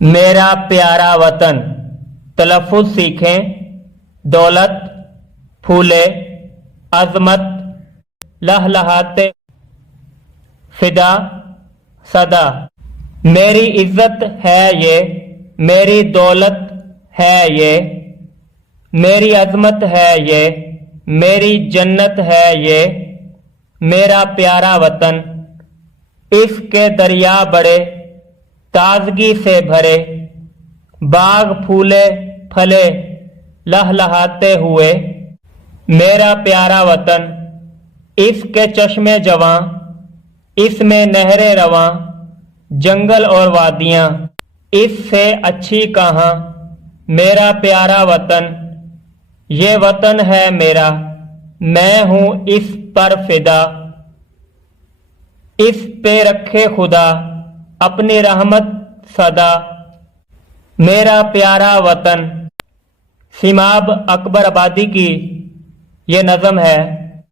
میرا پیارا وطن تلفظ سیکھیں۔ دولت، پھولے، عظمت، لہلہاتے، فدا، صدا۔ میری عزت ہے یہ، میری دولت ہے یہ، میری عظمت ہے یہ، میری جنت ہے یہ، میرا پیارا وطن۔ اس کے دریا بڑے تازگی سے بھرے، باغ پھولے پھلے لہلہاتے ہوئے، میرا پیارا وطن۔ اس کے چشمے جواں، اس میں نہریں رواں، جنگل اور وادیاں، اس سے اچھی کہاں، میرا پیارا وطن۔ یہ وطن ہے میرا، میں ہوں اس پر فدا، اس پہ رکھے خدا اپنی رحمت سدا، میرا پیارا وطن۔ سیماب اکبر آبادی کی یہ نظم ہے۔